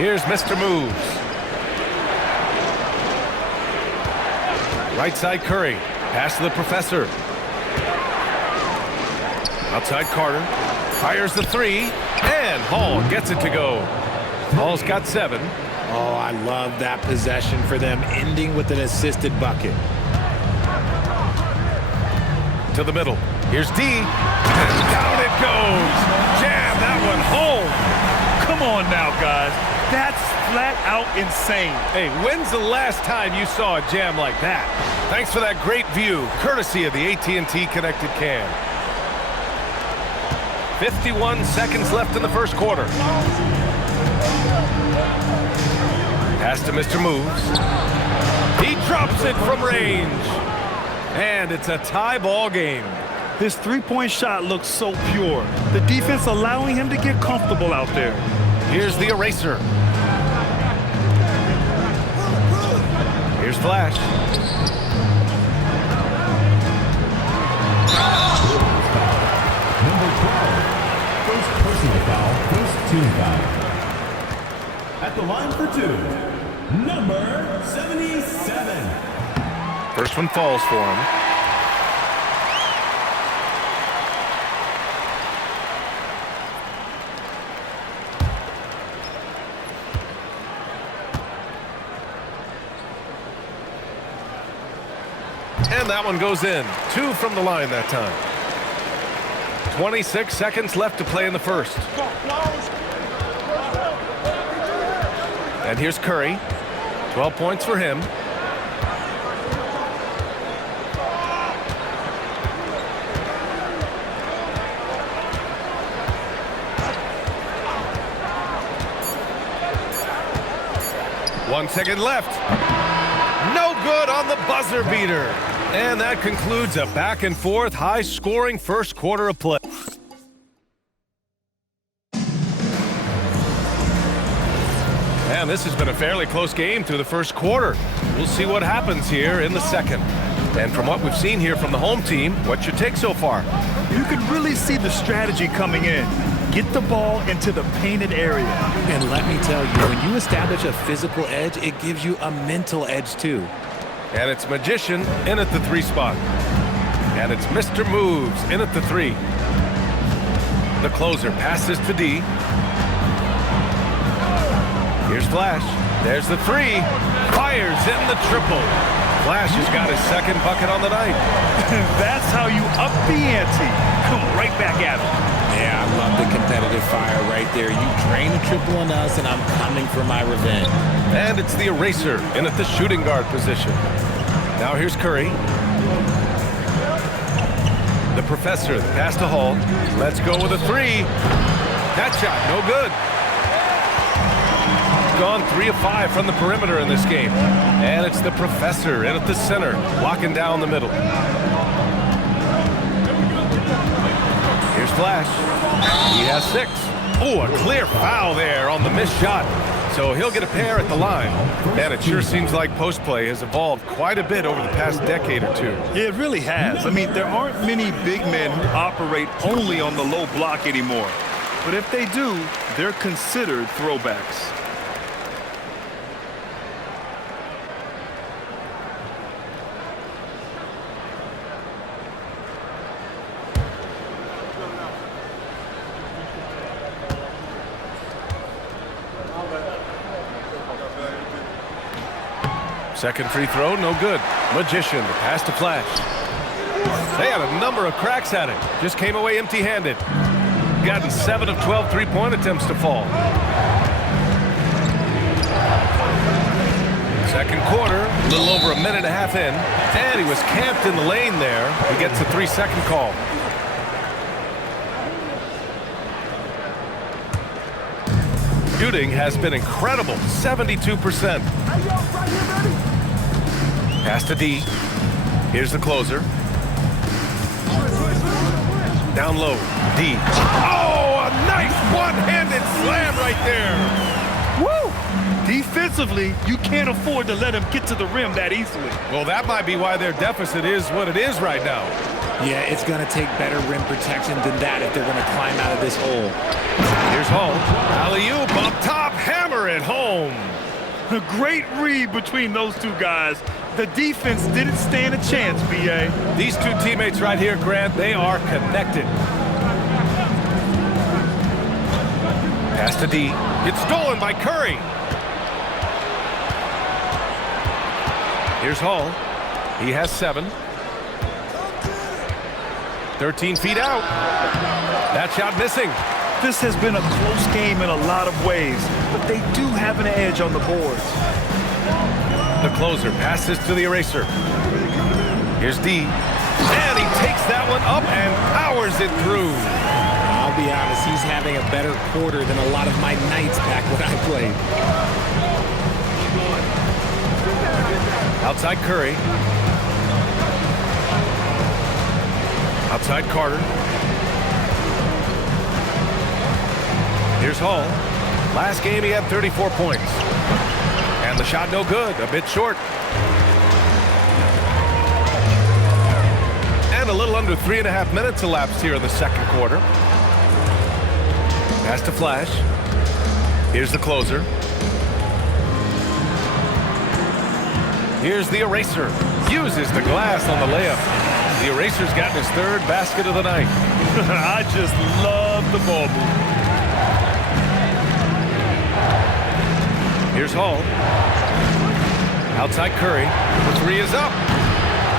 Here's Mr. Moves. Right side Curry. Pass to the professor. Outside Carter. Fires the three. And Hall gets it to go. Hall's got 7. Oh, I love that possession for them, ending with an assisted bucket. To the middle. Here's D. And down it goes. Jam that one home. Come on now, guys. That's flat out insane. Hey, when's the last time you saw a jam like that? Thanks for that great view, courtesy of the AT&T Connected Cam. 51 seconds left in the first quarter. Pass to Mr. Moves. He drops it from range. And it's a tie ball game. His three-point shot looks so pure. The defense allowing him to get comfortable out there. Here's the eraser. Here's Flash. Number 12. First personal foul, first team foul. At the line for 2, number 77. First one falls for him. And that one goes in. 2 from the line that time. 26 seconds left to play in the first. And here's Curry. 12 points for him. One second left. No good on the buzzer beater. And that concludes a back-and-forth, high-scoring first quarter of play. And this has been a fairly close game through the first quarter. We'll see what happens here in the second. And from what we've seen here from the home team, what's your take so far? You can really see the strategy coming in. Get the ball into the painted area. And let me tell you, when you establish a physical edge, it gives you a mental edge too. And it's Magician in at the 3 spot. And it's Mr. Moves in at the 3. The closer passes to D. Here's Flash. There's the 3. Fires in the triple. Flash has got his second bucket on the night. That's how you up the ante. Come right back at it. Yeah, I love the competitive fire right there. You drain a triple on us, and I'm coming for my revenge. And it's the eraser in at the shooting guard position. Now here's Curry. The professor, the pass to Hall. Let's go with a 3. That shot, no good. Gone 3 of 5 from the perimeter in this game. And it's the professor in at the center, locking down the middle. Here's Flash. He has 6. Oh, a clear foul there on the missed shot. So he'll get a pair at the line. And it sure seems like post play has evolved quite a bit over the past decade or 2. It really has. I mean, there aren't many big men who operate only on the low block anymore. But if they do, they're considered throwbacks. Second free throw, no good. Magician, the pass to Flash. They had a number of cracks at it. Just came away empty-handed. Gotten 7 of 12 three-point attempts to fall. Second quarter, a little over a minute and a half in. And he was camped in the lane there. He gets a 3-second call. Shooting has been incredible, 72%. Pass to D. Here's the closer. Down low, D. Oh, a nice one-handed slam right there. Woo! Defensively, you can't afford to let him get to the rim that easily. Well, that might be why their deficit is what it is right now. Yeah, it's going to take better rim protection than that if they're going to climb out of this hole. Here's Hall. Alley-oop up top, hammer it home. A great read between those two guys. The defense didn't stand a chance, BA. These two teammates right here, Grant, they are connected. Pass to D. It's stolen by Curry. Here's Hall. He has 7. 13 feet out. That shot missing. This has been a close game in a lot of ways, but they do have an edge on the boards. The closer passes to the eraser. Here's D. And he takes that one up and powers it through. I'll be honest, he's having a better quarter than a lot of my nights back when I played. Outside Curry. Outside Carter. Here's Hall. Last game he had 34 points. And the shot no good, a bit short. And a little under 3.5 minutes elapsed here in the second quarter. Pass to Flash. Here's the closer. Here's the eraser. Uses the glass on the layup. The eraser's gotten his 3rd basket of the night. I just love the ball movement. Here's Hall. Outside Curry. The 3 is up.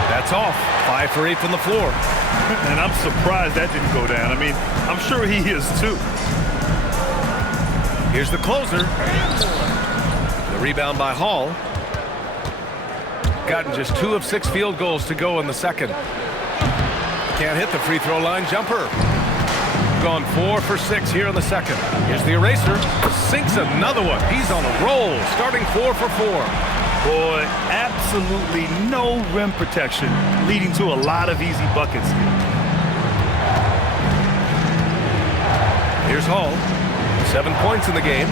That's off. 5 for 8 from the floor. And I'm surprised that didn't go down. I mean, I'm sure he is too. Here's the closer. The rebound by Hall. Gotten just 2 of 6 field goals to go in the second. Can't hit the free throw line jumper. Gone 4 for 6 here in the second. Here's the eraser. Sinks another one. He's on a roll, starting 4 for 4. Boy, absolutely no rim protection, leading to a lot of easy buckets here. Here's Hall. 7 points in the game.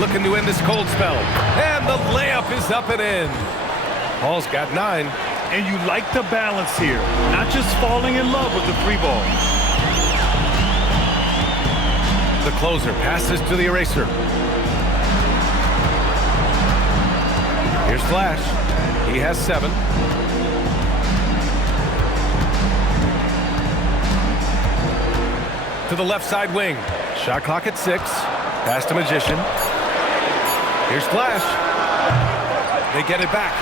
Looking to end this cold spell. And the layup is up and in. Hall's got 9. And you like the balance here, not just falling in love with the 3 ball. The closer passes to the eraser. Here's Flash. He has 7. To the left side wing. Shot clock at 6. Pass to Magician. Here's Flash. They get it back.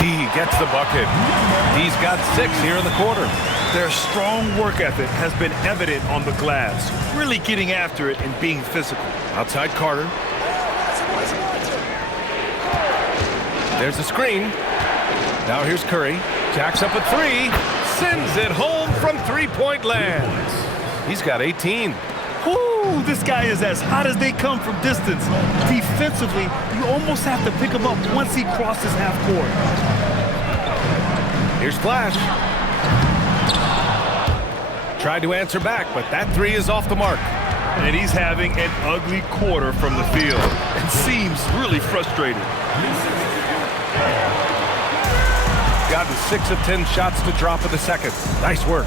D gets the bucket. D's got 6 here in the quarter. Their strong work ethic has been evident on the glass, really getting after it and being physical. Outside Carter. There's a screen. Now here's Curry. Jacks up a 3. Sends it home from 3-point land. He's got 18. Whoo, this guy is as hot as they come from distance. Defensively, you almost have to pick him up once he crosses half court. Here's Flash. Tried to answer back, but that 3 is off the mark. And he's having an ugly quarter from the field and seems really frustrated. Gotten 6 of 10 shots to drop in the second. Nice work.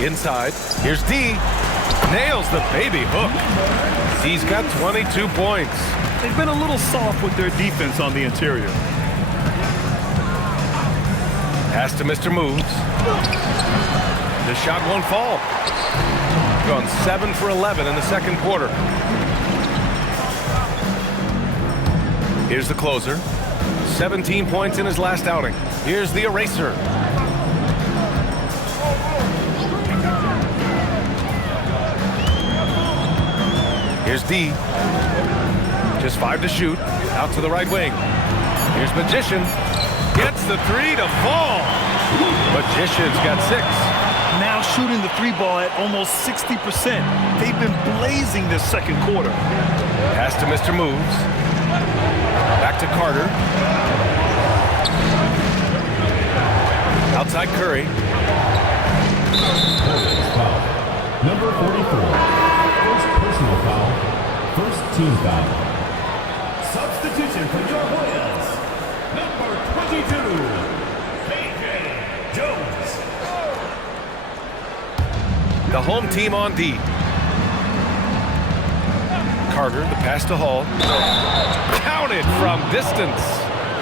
Inside, here's D. Nails the baby hook. He's got 22 points. They've been a little soft with their defense on the interior. Pass to Mr. Moves. The shot won't fall. Gone 7 for 11 in the second quarter. Here's the closer. 17 points in his last outing. Here's the eraser. Here's D. Just 5 to shoot. Out to the right wing. Here's Magician. Gets the 3 to fall. Magician's got 6. Now shooting the 3 ball at almost 60%. They've been blazing this second quarter. Pass to Mr. Moves. Back to Carter. Outside Curry. Foul. Number 44. First personal foul. First team foul. Substitution for your Warriors. Number 22. KJ Jones. The home team on D. Carter, the pass to Hall. Counted from distance.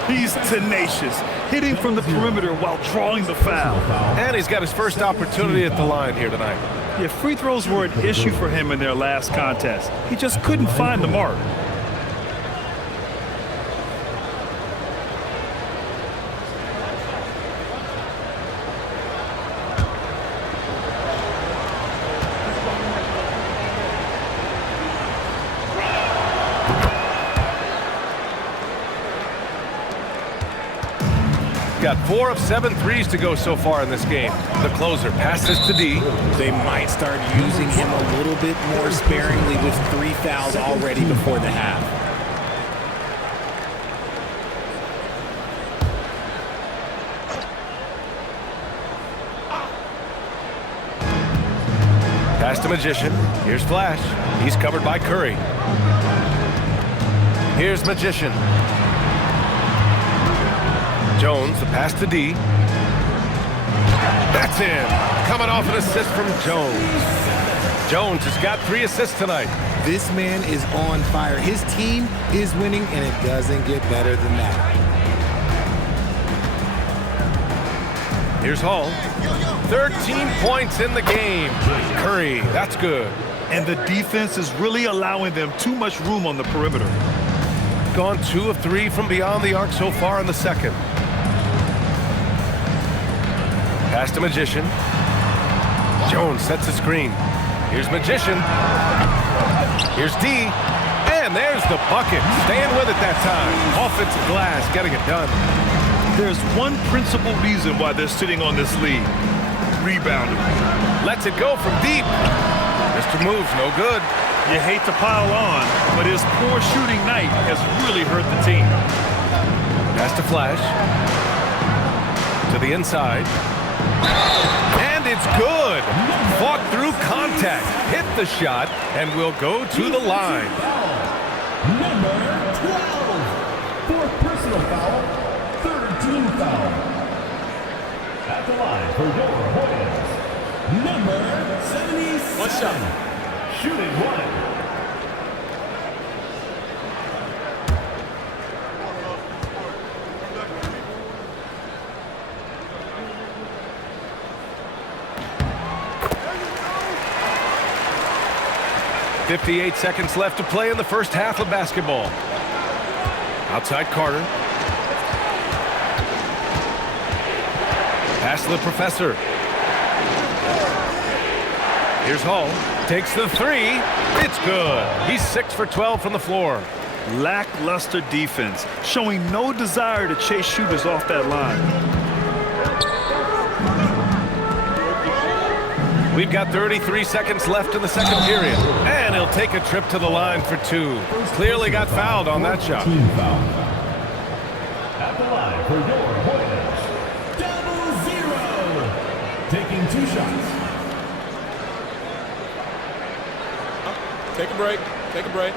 He's tenacious, hitting from the perimeter while drawing the foul. And he's got his first opportunity at the line here tonight. Yeah, free throws were an issue for him in their last contest. He just couldn't find the mark. Got 4 of 7 threes to go so far in this game. The closer passes to D. They might start using him a little bit more sparingly with 3 fouls already before the half. Pass to Magician. Here's Flash. He's covered by Curry. Here's Magician. Jones, the pass to D. That's in. Coming off an assist from Jones. Jones has got 3 assists tonight. This man is on fire. His team is winning, and it doesn't get better than that. Here's Hall. 13 points in the game. Curry, that's good. And the defense is really allowing them too much room on the perimeter. Gone 2 of 3 from beyond the arc so far in the second. Pass to Magician. Jones sets a screen. Here's Magician. Here's D. And there's the bucket. Staying with it that time. Offensive glass, getting it done. There's one principal reason why they're sitting on this lead. Rebounding. Lets it go from deep. Mr. Moves, no good. You hate to pile on, but his poor shooting night has really hurt the team. Pass to Flash. To the inside. And it's good. Fought through contact. Hit the shot and will go to the line. Number 12. 4th personal foul. 3rd team foul. At the line for your Hornets. Number 77. One shot. Shooting 1. .58 seconds left to play in the first half of basketball. Outside Carter. Pass to the professor. Here's Hall. Takes the 3. It's good. He's 6 for 12 from the floor. Lackluster defense, showing no desire to chase shooters off that line. We've got 33 seconds left in the second period. And he'll take a trip to the line for 2. Clearly got fouled on that shot. Team foul. At the line for your Hornets. 0-0. Taking 2 shots. Take a break. Take a break.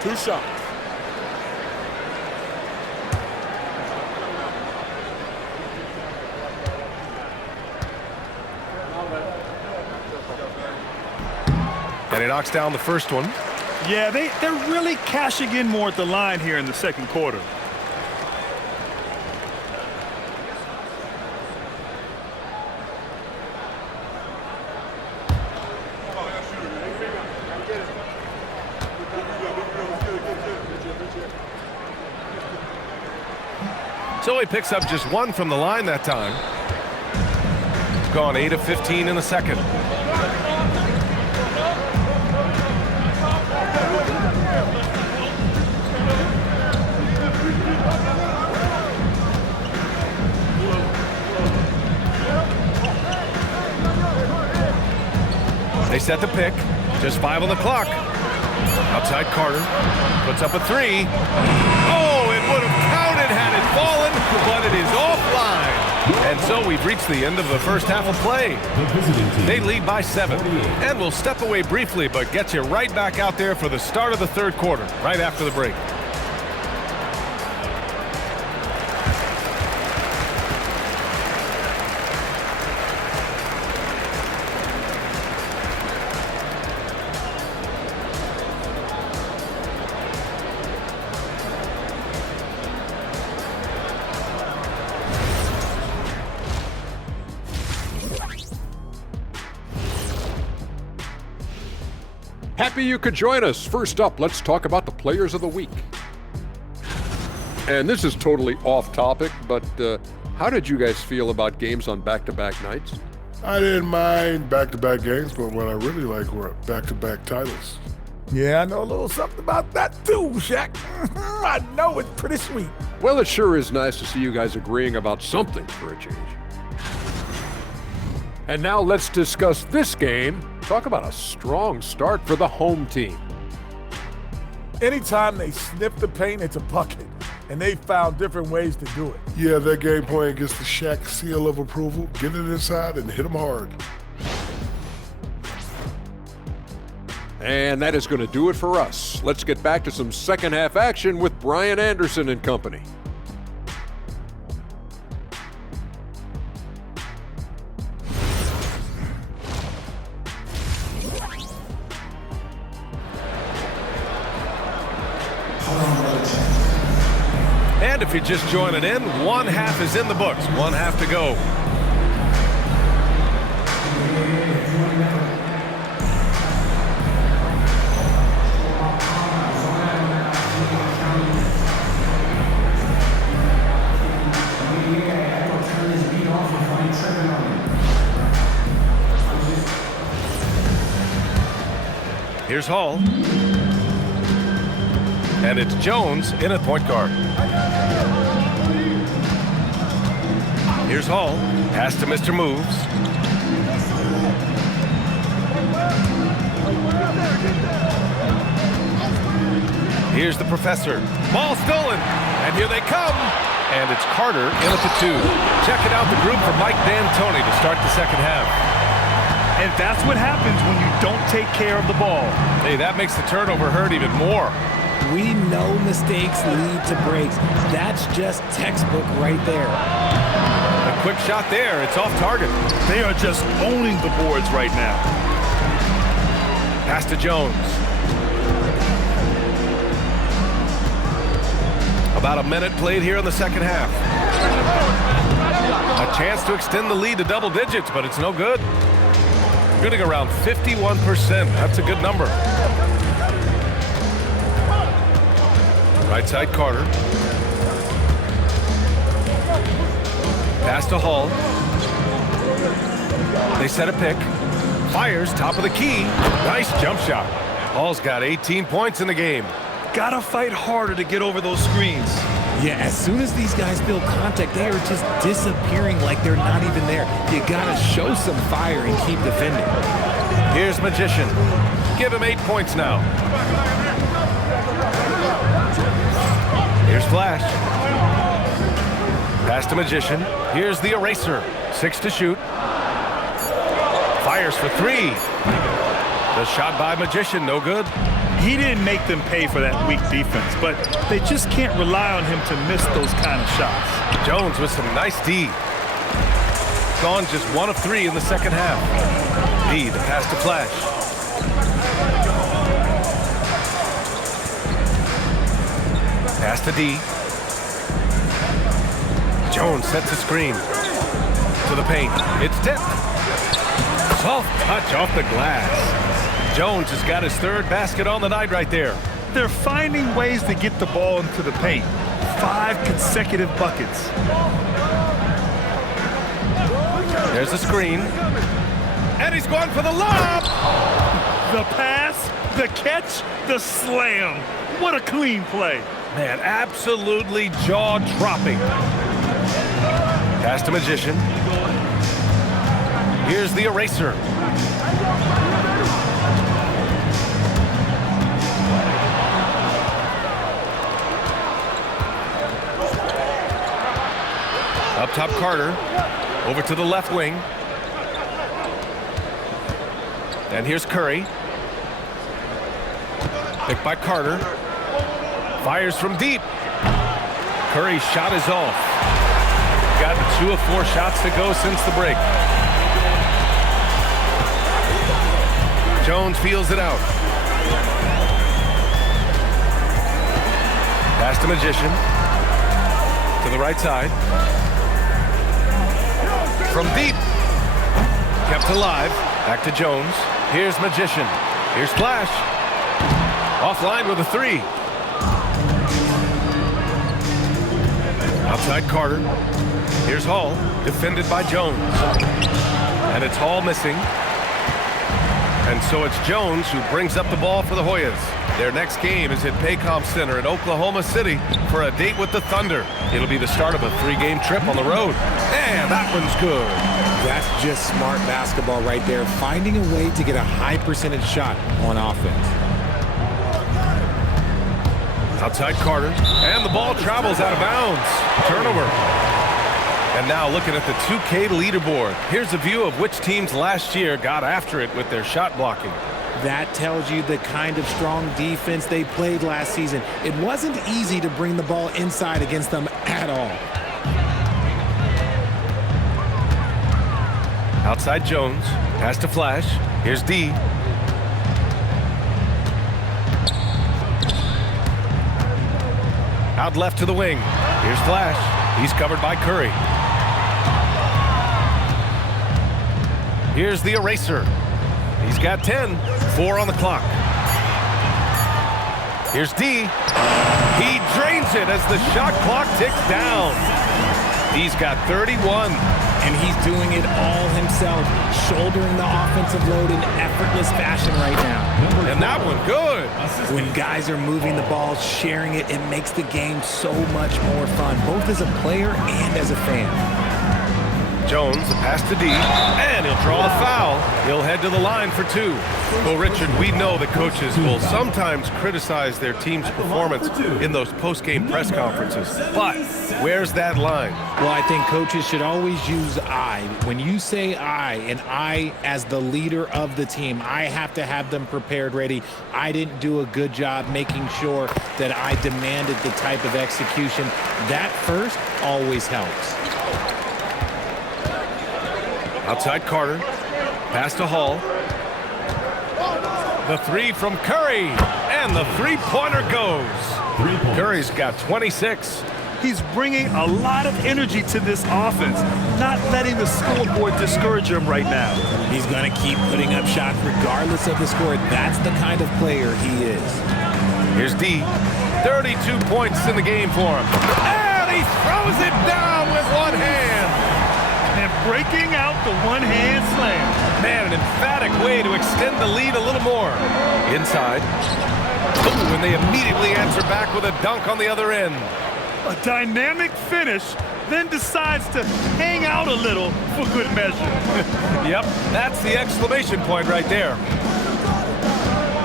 2 shots. And he knocks down the first one. Yeah, they're really cashing in more at the line here in the second quarter. So he picks up just 1 from the line that time. Gone 8 of 15 in the second. They set the pick. Just 5 on the clock. Outside Carter. Puts up a 3. Oh, it would have counted had it fallen, but it is offline. And so we've reached the end of the first half of play. They lead by 7. And we'll step away briefly, but get you right back out there for the start of the third quarter, right after the break. Happy you could join us. First up, let's talk about the players of the week. And this is totally off topic, but how did you guys feel about games on back-to-back nights? I didn't mind back-to-back games, but what I really like were back-to-back titles. Yeah, I know a little something about that too, Shaq. I know it's pretty sweet. Well, it sure is nice to see you guys agreeing about something for a change. And now let's discuss this game. Talk about a strong start for the home team. Anytime they sniff the paint, it's a bucket. And they found different ways to do it. Yeah, that game plan gets the Shaq seal of approval. Get it inside and hit them hard. And that is going to do it for us. Let's get back to some second half action with Brian Anderson and company. And if you're just joining in, one half is in the books. One half to go. Here's Hall. And it's Jones in at point guard. Here's Hall. Pass to Mr. Moves. Here's the professor. Ball stolen. And here they come. And it's Carter in at the 2. Checking out the group for Mike D'Antoni to start the second half. And that's what happens when you don't take care of the ball. Hey, that makes the turnover hurt even more. We know mistakes lead to breaks. That's just textbook right there. A quick shot there. It's off target. They are just owning the boards right now. Pass to Jones. About a minute played here in the second half. A chance to extend the lead to double digits, but it's no good. Shooting around 51%. That's a good number. Right side Carter. Pass to Hall. They set a pick. Fires top of the key. Nice jump shot. Hall's got 18 points in the game. Gotta fight harder to get over those screens. Yeah, as soon as these guys feel contact, they are just disappearing like they're not even there. You gotta show some fire and keep defending. Here's Magician. Give him 8 points now. Here's Flash. Pass to Magician. Here's the eraser. 6 to shoot. Fires for 3. The shot by Magician, no good. He didn't make them pay for that weak defense, but they just can't rely on him to miss those kind of shots. Jones with some nice D. Gone just 1 of 3 in the second half. D, the pass to Flash. Pass to D. Jones sets a screen. To the paint. It's tipped. Soft touch off the glass. Jones has got his 3rd basket on the night right there. They're finding ways to get the ball into the paint. 5 consecutive buckets. There's a screen. And he's going for the lob. The pass, the catch, the slam. What a clean play. Man, absolutely jaw-dropping. Pass to Magician. Here's the eraser. Up top, Carter. Over to the left wing. And here's Curry. Picked by Carter. Fires from deep. Curry's shot is off. Got 2 of 4 shots to go since the break. Jones feels it out. Pass to Magician. To the right side. From deep. Kept alive. Back to Jones. Here's Magician. Here's Flash. Offline with a three. Outside Carter. Here's Hall, defended by Jones. And it's Hall missing. And so it's Jones who brings up the ball for the Hoyas. Their next game is at Paycom Center in Oklahoma City for a date with the Thunder. It'll be the start of a 3-game trip on the road. And that one's good. That's just smart basketball right there, finding a way to get a high percentage shot on offense. Outside Carter, and the ball travels out of bounds. Turnover. And now looking at the 2K leaderboard. Here's a view of which teams last year got after it with their shot blocking. That tells you the kind of strong defense they played last season. It wasn't easy to bring the ball inside against them at all. Outside Jones, pass to Flash. Here's D. Out left to the wing. Here's Flash. He's covered by Curry. Here's the eraser. He's got 10. 4 on the clock. Here's D. He drains it as the shot clock ticks down. He's got 31. And he's doing it all himself, shouldering the offensive load in effortless fashion right now. And that one good. When guys are moving the ball, sharing it, it makes the game so much more fun, both as a player and as a fan. Jones, a pass to D, and he'll draw the foul. He'll head to the line for 2. Well, Richard, we know that coaches will sometimes criticize their team's performance in those post-game press conferences. But where's that line? Well, I think coaches should always use I. When you say I, and I as the leader of the team, I have to have them prepared ready. I didn't do a good job making sure that I demanded the type of execution. That first always helps. Outside Carter. Pass to Hall. The 3 from Curry. And the three-pointer goes. Curry's got 26. He's bringing a lot of energy to this offense, not letting the scoreboard discourage him right now. He's going to keep putting up shots regardless of the score. That's the kind of player he is. Here's D. 32 points in the game for him. And he throws it down with one hand. And breaking out the one-hand slam. Man, an emphatic way to extend the lead a little more. Inside. Ooh, and they immediately answer back with a dunk on the other end. A dynamic finish, then decides to hang out a little for good measure. Yep, that's the exclamation point right there.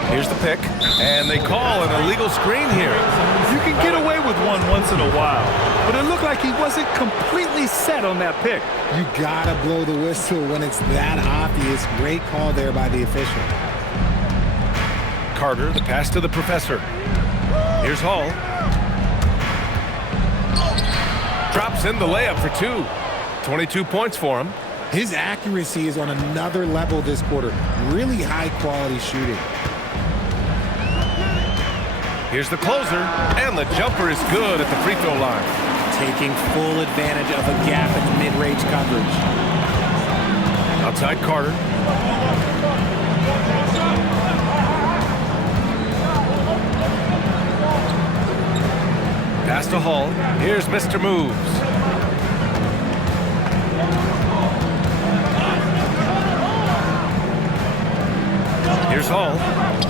Here's the pick, and they call an illegal screen here. You can get away with one once in a while, but it looked like he wasn't completely set on that pick. You gotta blow the whistle when it's that obvious. Great call there by the official. Carter, the pass to the professor. Here's Hall. Drops in the layup for 2. 22 points for him. His accuracy is on another level this quarter. Really high quality shooting. Here's the closer, and the jumper is good at the free throw line. Taking full advantage of a gap in the mid-range coverage. Outside Carter. Pass to Hall. Here's Mr. Moves. Here's Hall.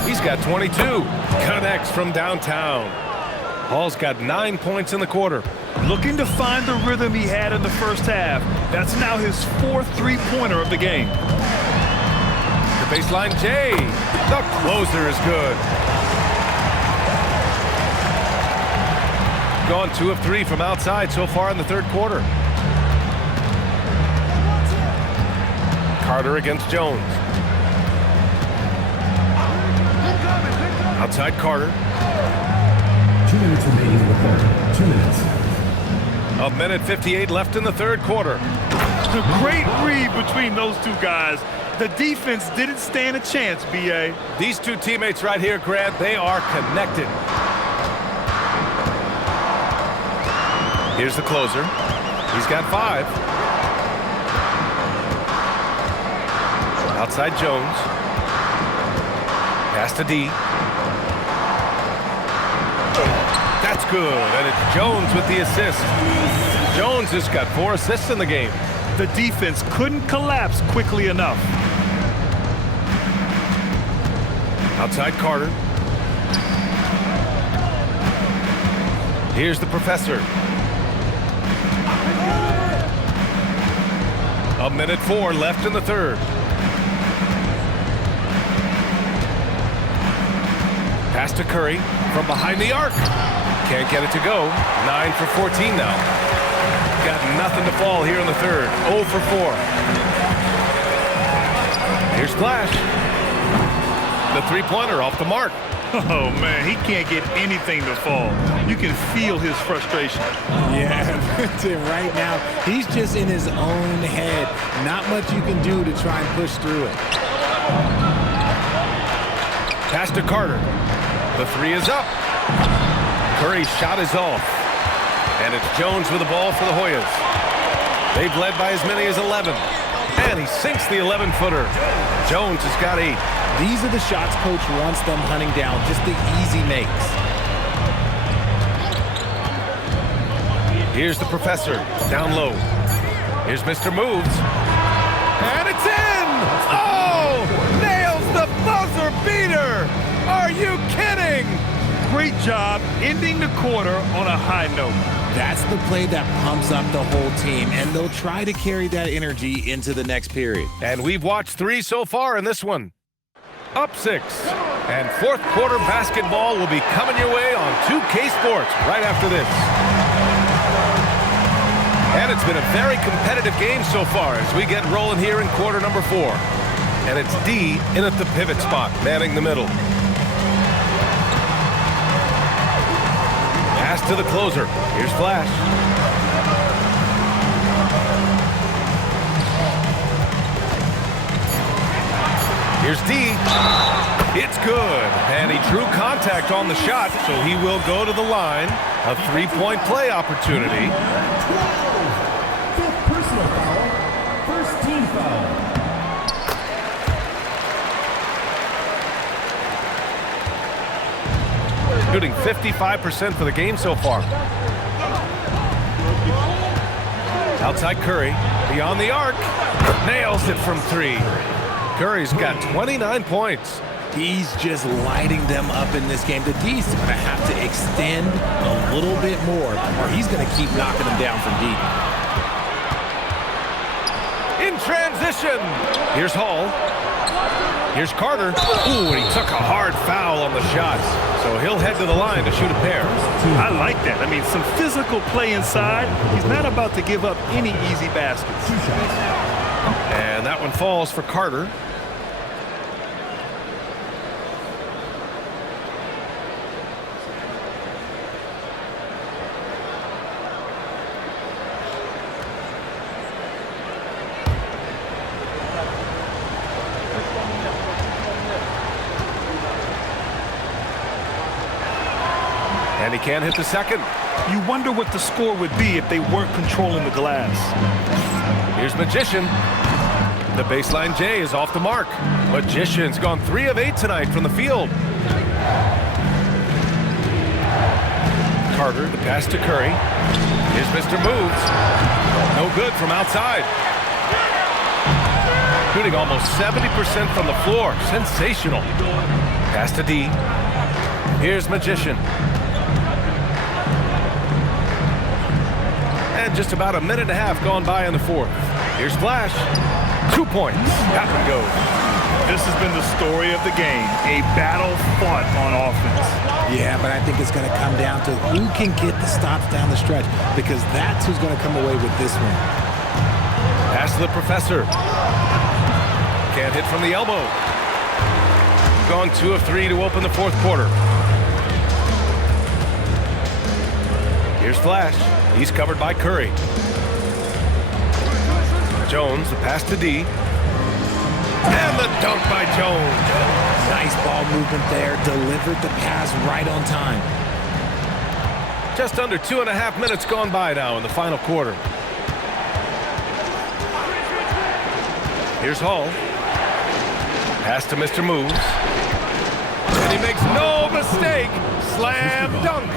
He's got 22. Connects from downtown. Hall's got 9 points in the quarter. Looking to find the rhythm he had in the first half. That's now his 4th three-pointer of the game. The baseline J. The closer is good. Gone 2 of 3 from outside so far in the third quarter. Carter against Jones. Outside Carter. 2 minutes remaining in the third. 2 minutes. A minute 58 left in the third quarter. The great read between those two guys. The defense didn't stand a chance, B.A. These two teammates right here, Grant, they are connected. Here's the closer. He's got 5. Outside Jones. Pass to D. That's good, and it's Jones with the assist. Jones has got 4 assists in the game. The defense couldn't collapse quickly enough. Outside Carter. Here's the professor. 1:04 left in the third. Pass to Curry from behind the arc. Can't get it to go. 9 for 14 now. Got nothing to fall here in the third. 0 for 4. Here's Flash. The three-pointer off the mark. Oh, man, he can't get anything to fall. You can feel his frustration. Yeah, right now, he's just in his own head. Not much you can do to try and push through it. Pass to Carter. The three is up. Curry's shot is off. And it's Jones with the ball for the Hoyas. They've led by as many as 11. And he sinks the 11-footer. Jones has got 8. These are the shots coach wants them hunting down, just the easy makes. Here's the professor, down low. Here's Mr. Moves. And it's in! Oh! Nails the buzzer beater! Are you kidding? Great job ending the quarter on a high note. That's the play that pumps up the whole team, and they'll try to carry that energy into the next period. And we've watched 3 so far in this one. Up 6. And fourth quarter basketball will be coming your way on 2K Sports right after this. And it's been a very competitive game so far as we get rolling here in quarter number 4. And it's D in at the pivot spot, manning the middle. Pass to the closer. Here's Flash. Here's D. It's good. And he drew contact on the shot, so he will go to the line. A 3-point play opportunity. 12. Fifth personal foul. First team foul. Shooting 55% for the game so far. Outside Curry. Beyond the arc. Nails it from 3. Curry's got 29 points. He's just lighting them up in this game. The D's going to have to extend a little bit more, or he's going to keep knocking them down from deep. In transition. Here's Hall. Here's Carter. Ooh, and he took a hard foul on the shot. So he'll head to the line to shoot a pair. I like that. I mean, some physical play inside. He's not about to give up any easy baskets. And that one falls for Carter. And he can't hit the second. You wonder what the score would be if they weren't controlling the glass. Here's Magician. The baseline J is off the mark. Magician's gone 3 of 8 tonight from the field. Carter, the pass to Curry. Here's Mr. Moves. No good from outside. Shooting almost 70% from the floor. Sensational. Pass to D. Here's Magician. And just about a minute and a half gone by in the fourth. Here's Flash. 2 points. That one goes. This has been the story of the game. A battle fought on offense. Yeah, but I think it's going to come down to who can get the stops down the stretch, because that's who's going to come away with this one. Pass to the professor. Can't hit from the elbow. Gone 2 of 3 to open the fourth quarter. Here's Flash. He's covered by Curry. Jones, the pass to D. And the dunk by Jones. Nice ball movement there. Delivered the pass right on time. Just under 2.5 minutes gone by now in the final quarter. Here's Hall. Pass to Mr. Moves. And he makes no mistake. Slam dunk.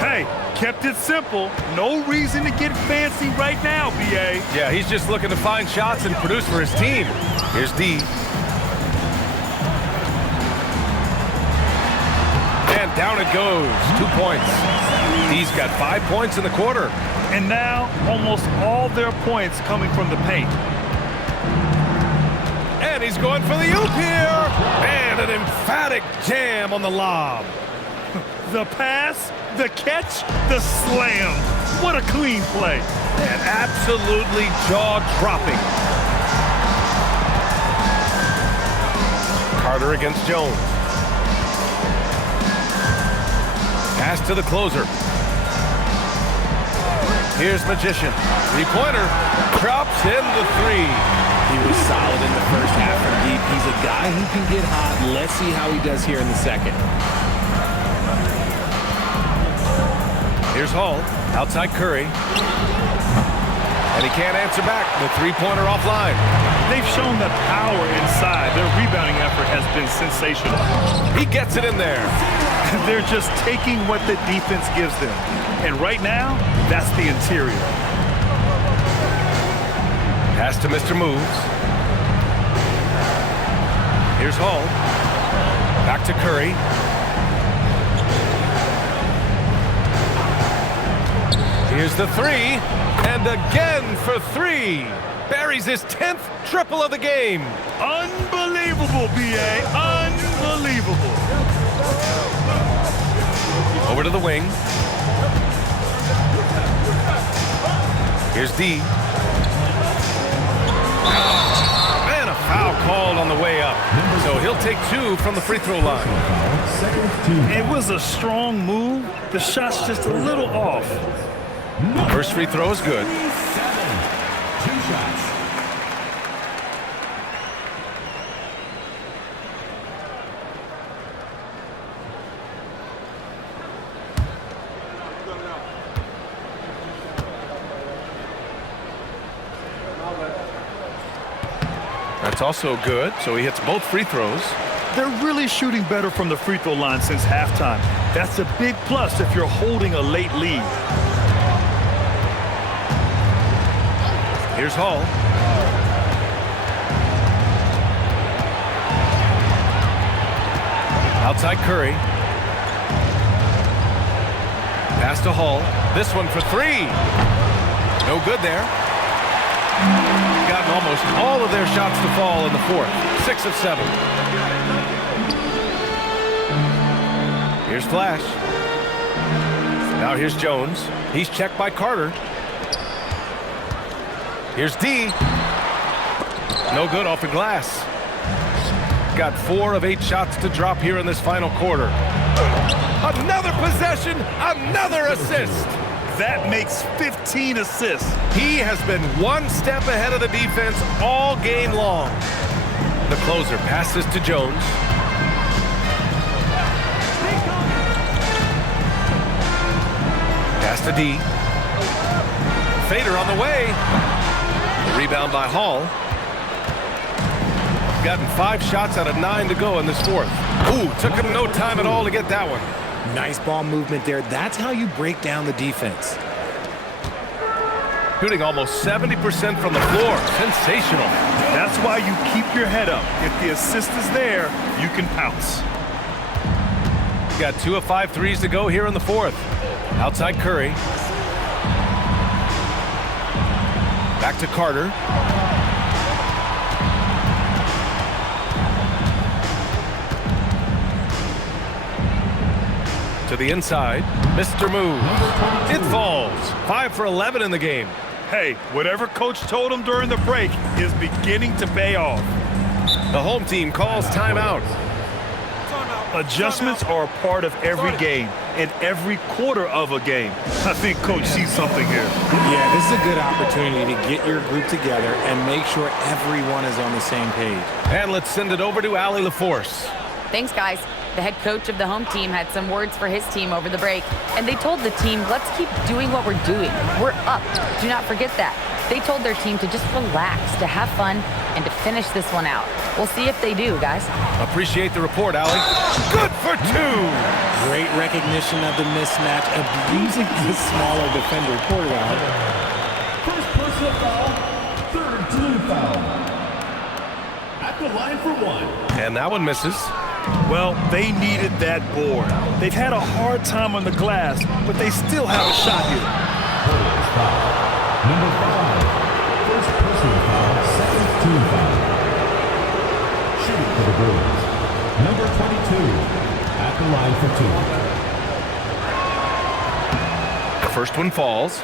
Hey, kept it simple. No reason to get fancy right now, BA. Yeah, he's just looking to find shots and produce for his team. Here's D. And down it goes. 2 points. D's got 5 points in the quarter. And now, almost all their points coming from the paint. And he's going for the oop here. And an emphatic jam on the lob. The pass, the catch, the slam. What a clean play. And absolutely jaw-dropping. Carter against Jones. Pass to the closer. Here's Magician. Three-pointer. Drops in the three. He was solid in the first half from deep. He's a guy who can get hot. Let's see how he does here in the second. Here's Hall. Outside Curry. And he can't answer back. The three-pointer offline. They've shown the power inside. Their rebounding effort has been sensational. He gets it in there. They're just taking what the defense gives them. And right now, that's the interior. Pass to Mr. Moves. Here's Hall. Back to Curry. Here's the three. And again for three. Buries his 10th triple of the game. Unbelievable, BA. Unbelievable. Over to the wing. Here's D. And a foul called on the way up. So he'll take 2 from the free throw line. It was a strong move. The shot's just a little off. First free throw is good. 2 shots. That's also good, so he hits both free throws. They're really shooting better from the free throw line since halftime. That's a big plus if you're holding a late lead. Here's Hall. Outside Curry. Pass to Hall. This one for 3. No good there. Gotten almost all of their shots to fall in the fourth. 6 of 7. Here's Flash. Now here's Jones. He's checked by Carter. Here's D. No good off the glass. Got 4 of 8 shots to drop here in this final quarter. Another possession, another assist. That makes 15 assists. He has been one step ahead of the defense all game long. The closer passes to Jones. Pass to D. Fader on the way. Rebound by Hall. Gotten 5 shots out of 9 to go in this fourth. Ooh, took him no time at all to get that one. Nice ball movement there. That's how you break down the defense. Shooting almost 70% from the floor. Sensational. That's why you keep your head up. If the assist is there, you can pounce. Got 2 of 5 threes to go here in the fourth. Outside Curry. Back to Carter. To the inside. Mr. Move. It falls. 5 for 11 in the game. Hey, whatever coach told him during the break is beginning to pay off. The home team calls timeout. Adjustments are a part of every game and every quarter of a game. I think coach sees something here. Yeah, this is a good opportunity to get your group together and make sure everyone is on the same page. And let's send it over to Allie LaForce. Thanks, guys. The head coach of the home team had some words for his team over the break, and they told the team, let's keep doing what we're doing. We're up. Do not forget that. They told their team to just relax, to have fun, and to finish this one out. We'll see if they do, guys. Appreciate the report, Allie. Good for 2. Great recognition of the mismatch, abusing the smaller defender. Poor round. First personal foul, third team foul. At the line for 1. And that one misses. Well, they needed that board. They've had a hard time on the glass, but they still have a shot here. Number 5. First personal foul, second team foul. Shooting for the Bulls. Number 22. At the line for 2. First one falls.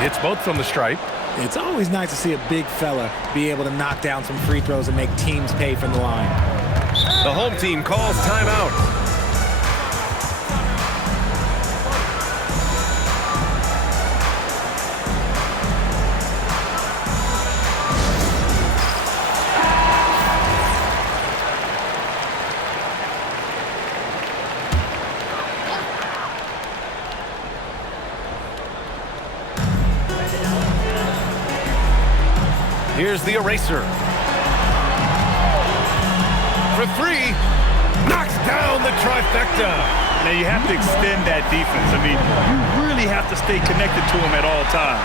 It's both from the stripe. It's always nice to see a big fella be able to knock down some free throws and make teams pay from the line. The home team calls timeout. Here's the eraser. For 3, knocks down the trifecta. Now you have to extend that defense. I mean, you really have to stay connected to them at all times.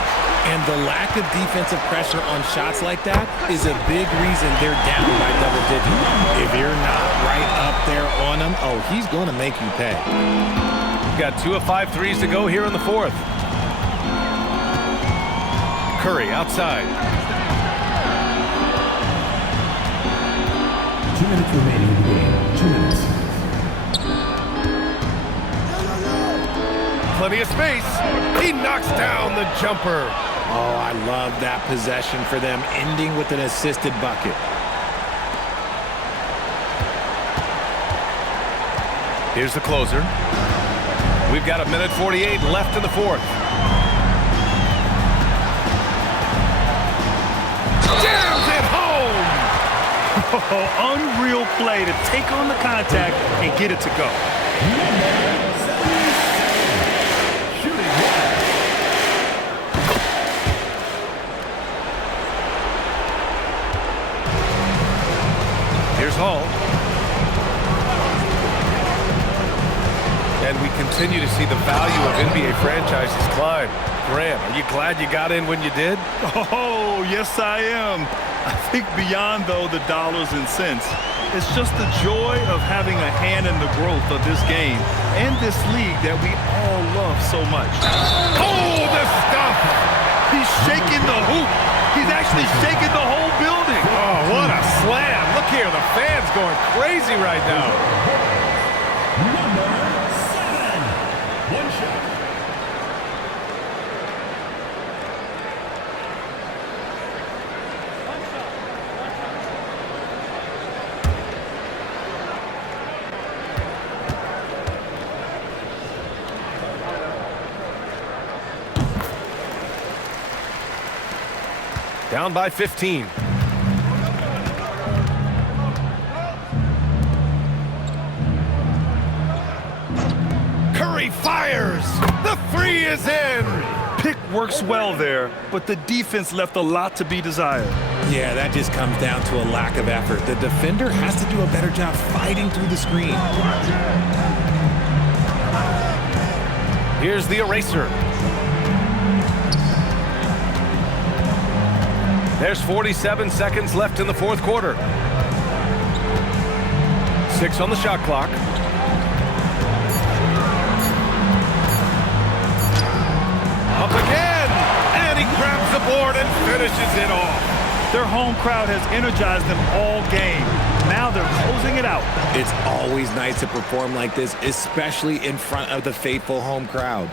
And the lack of defensive pressure on shots like that is a big reason they're down by double digits. If you're not right up there on them, oh, he's going to make you pay. We've got 2 of 5 threes to go here in the 4th. Curry outside. 2 minutes remaining in the game. 2 minutes. Plenty of space. He knocks down the jumper. Oh, I love that possession for them, ending with an assisted bucket. Here's the closer. We've got 1:48 left in the 4th. Jams it home! Oh, unreal play to take on the contact and get it to go. Here's Hall. And we continue to see the value of NBA franchises climb. Grant, are you glad you got in when you did? Oh, yes, I am. I think beyond, though, the dollars and cents, it's just the joy of having a hand in the growth of this game and this league that we all love so much. Oh, the stuff! He's shaking the hoop. He's actually shaking the whole building. Oh, what a slam. Look here, the fans going crazy right now. Number 7. One shot. Down by 15. Curry fires. The 3 is in. Pick works well there, but the defense left a lot to be desired. Yeah, that just comes down to a lack of effort. The defender has to do a better job fighting through the screen. Here's the eraser. There's 47 seconds left in the 4th quarter. 6 on the shot clock. Up again! And he grabs the board and finishes it off. Their home crowd has energized them all game. Now they're closing it out. It's always nice to perform like this, especially in front of the faithful home crowd.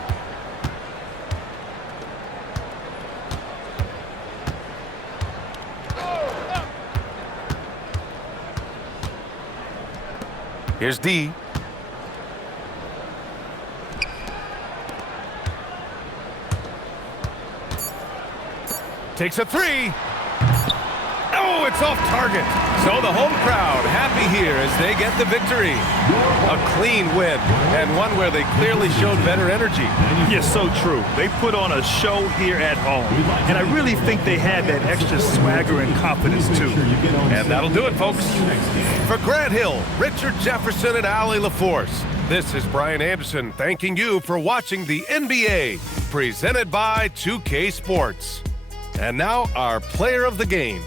Here's D. Takes a three. Oh, it's off target. So the home crowd happy here as they get the victory. A clean win, and one where they clearly showed better energy. Yes, so true. They put on a show here at home, and I really think they had that extra swagger and confidence, too. And that'll do it, folks. For Grant Hill, Richard Jefferson, and Allie LaForce, this is Brian Anderson thanking you for watching the NBA, presented by 2K Sports. And now, our player of the game.